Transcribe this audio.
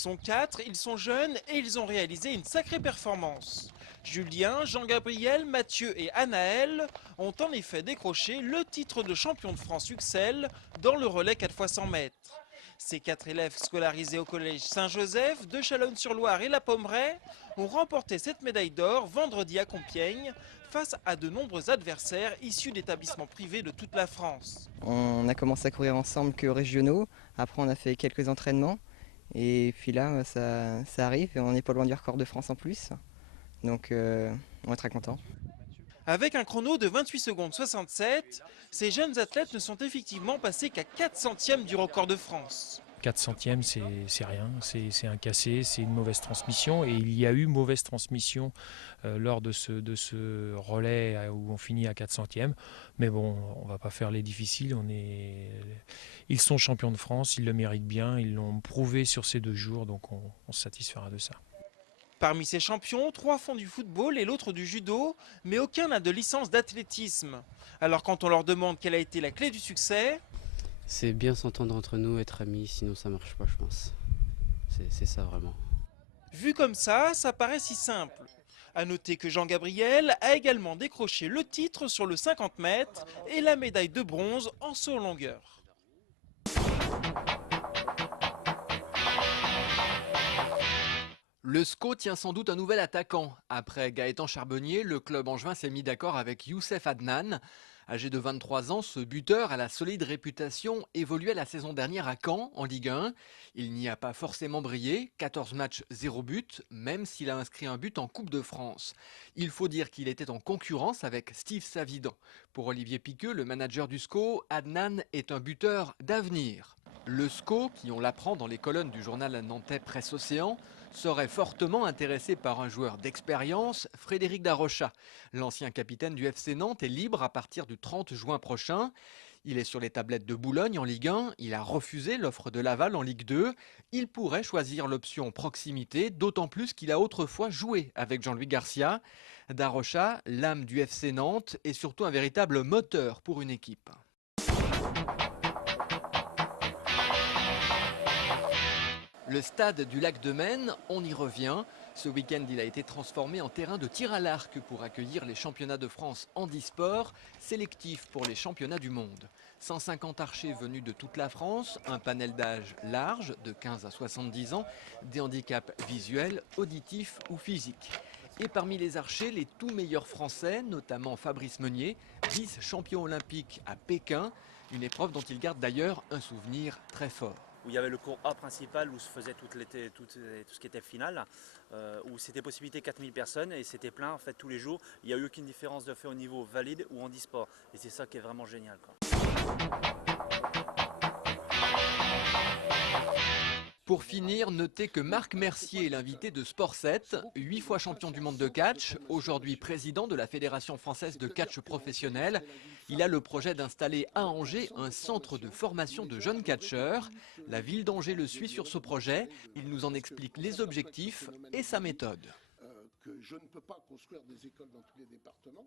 sont 4, ils sont jeunes et ils ont réalisé une sacrée performance. Julien, Jean-Gabriel, Mathieu et Anaël ont en effet décroché le titre de champion de France UXL dans le relais 4x100 mètres. Ces 4 élèves scolarisés au collège Saint-Joseph de Chalonnes-sur-Loire et La Pommeraye ont remporté cette médaille d'or vendredi à Compiègne face à de nombreux adversaires issus d'établissements privés de toute la France. On a commencé à courir ensemble que régionaux, après on a fait quelques entraînements et puis là ça arrive et on n'est pas loin du record de France en plus, donc on est très content. Avec un chrono de 28 secondes 67, ces jeunes athlètes ne sont effectivement passés qu'à 4 centièmes du record de France. 4 centièmes, c'est rien, c'est un cassé, c'est une mauvaise transmission. Et il y a eu mauvaise transmission lors de ce relais où on finit à 4 centièmes. Mais bon, on ne va pas faire les difficiles. Ils sont champions de France, ils le méritent bien, ils l'ont prouvé sur ces 2 jours, donc on se satisfera de ça. Parmi ces champions, 3 font du football et l'autre du judo, mais aucun n'a de licence d'athlétisme. Alors quand on leur demande quelle a été la clé du succès, c'est bien s'entendre entre nous, être amis, sinon ça marche pas, je pense. C'est ça vraiment. Vu comme ça paraît si simple. A noter que Jean-Gabriel a également décroché le titre sur le 50 mètres et la médaille de bronze en saut en longueur. Le SCO tient sans doute un nouvel attaquant. Après Gaëtan Charbonnier, le club angevin s'est mis d'accord avec Youssef Adnan. Âgé de 23 ans, ce buteur à la solide réputation évoluait la saison dernière à Caen, en Ligue 1. Il n'y a pas forcément brillé, 14 matchs, 0 but, même s'il a inscrit un but en Coupe de France. Il faut dire qu'il était en concurrence avec Steve Savidan. Pour Olivier Piqueux, le manager du SCO, Adnan est un buteur d'avenir. Le SCO, qui on l'apprend dans les colonnes du journal nantais Presse Océan, serait fortement intéressé par un joueur d'expérience, Frédéric Darocha. L'ancien capitaine du FC Nantes est libre à partir du 30 juin prochain. Il est sur les tablettes de Boulogne en Ligue 1, il a refusé l'offre de Laval en Ligue 2. Il pourrait choisir l'option proximité, d'autant plus qu'il a autrefois joué avec Jean-Louis Garcia. Darocha, l'âme du FC Nantes, est surtout un véritable moteur pour une équipe. Le stade du Lac de Maine, on y revient. Ce week-end, il a été transformé en terrain de tir à l'arc pour accueillir les championnats de France handisport, sélectifs pour les championnats du monde. 150 archers venus de toute la France, un panel d'âge large, de 15 à 70 ans, des handicaps visuels, auditifs ou physiques. Et parmi les archers, les tout meilleurs Français, notamment Fabrice Meunier, vice-champion olympique à Pékin, une épreuve dont il garde d'ailleurs un souvenir très fort. Où il y avait le cours A principal où se faisait tout ce qui était final, où c'était possibilité 4000 personnes et c'était plein en fait tous les jours. Il n'y a eu aucune différence de fait au niveau valide ou handisport. Et c'est ça qui est vraiment génial, quoi. Pour finir, notez que Marc Mercier est l'invité de Sport 7, 8 fois champion du monde de catch, aujourd'hui président de la Fédération française de catch professionnel. Il a le projet d'installer à Angers un centre de formation de jeunes catcheurs. La ville d'Angers le suit sur ce projet. Il nous en explique les objectifs et sa méthode. Que je ne peux pas construire des écoles dans tous les départements.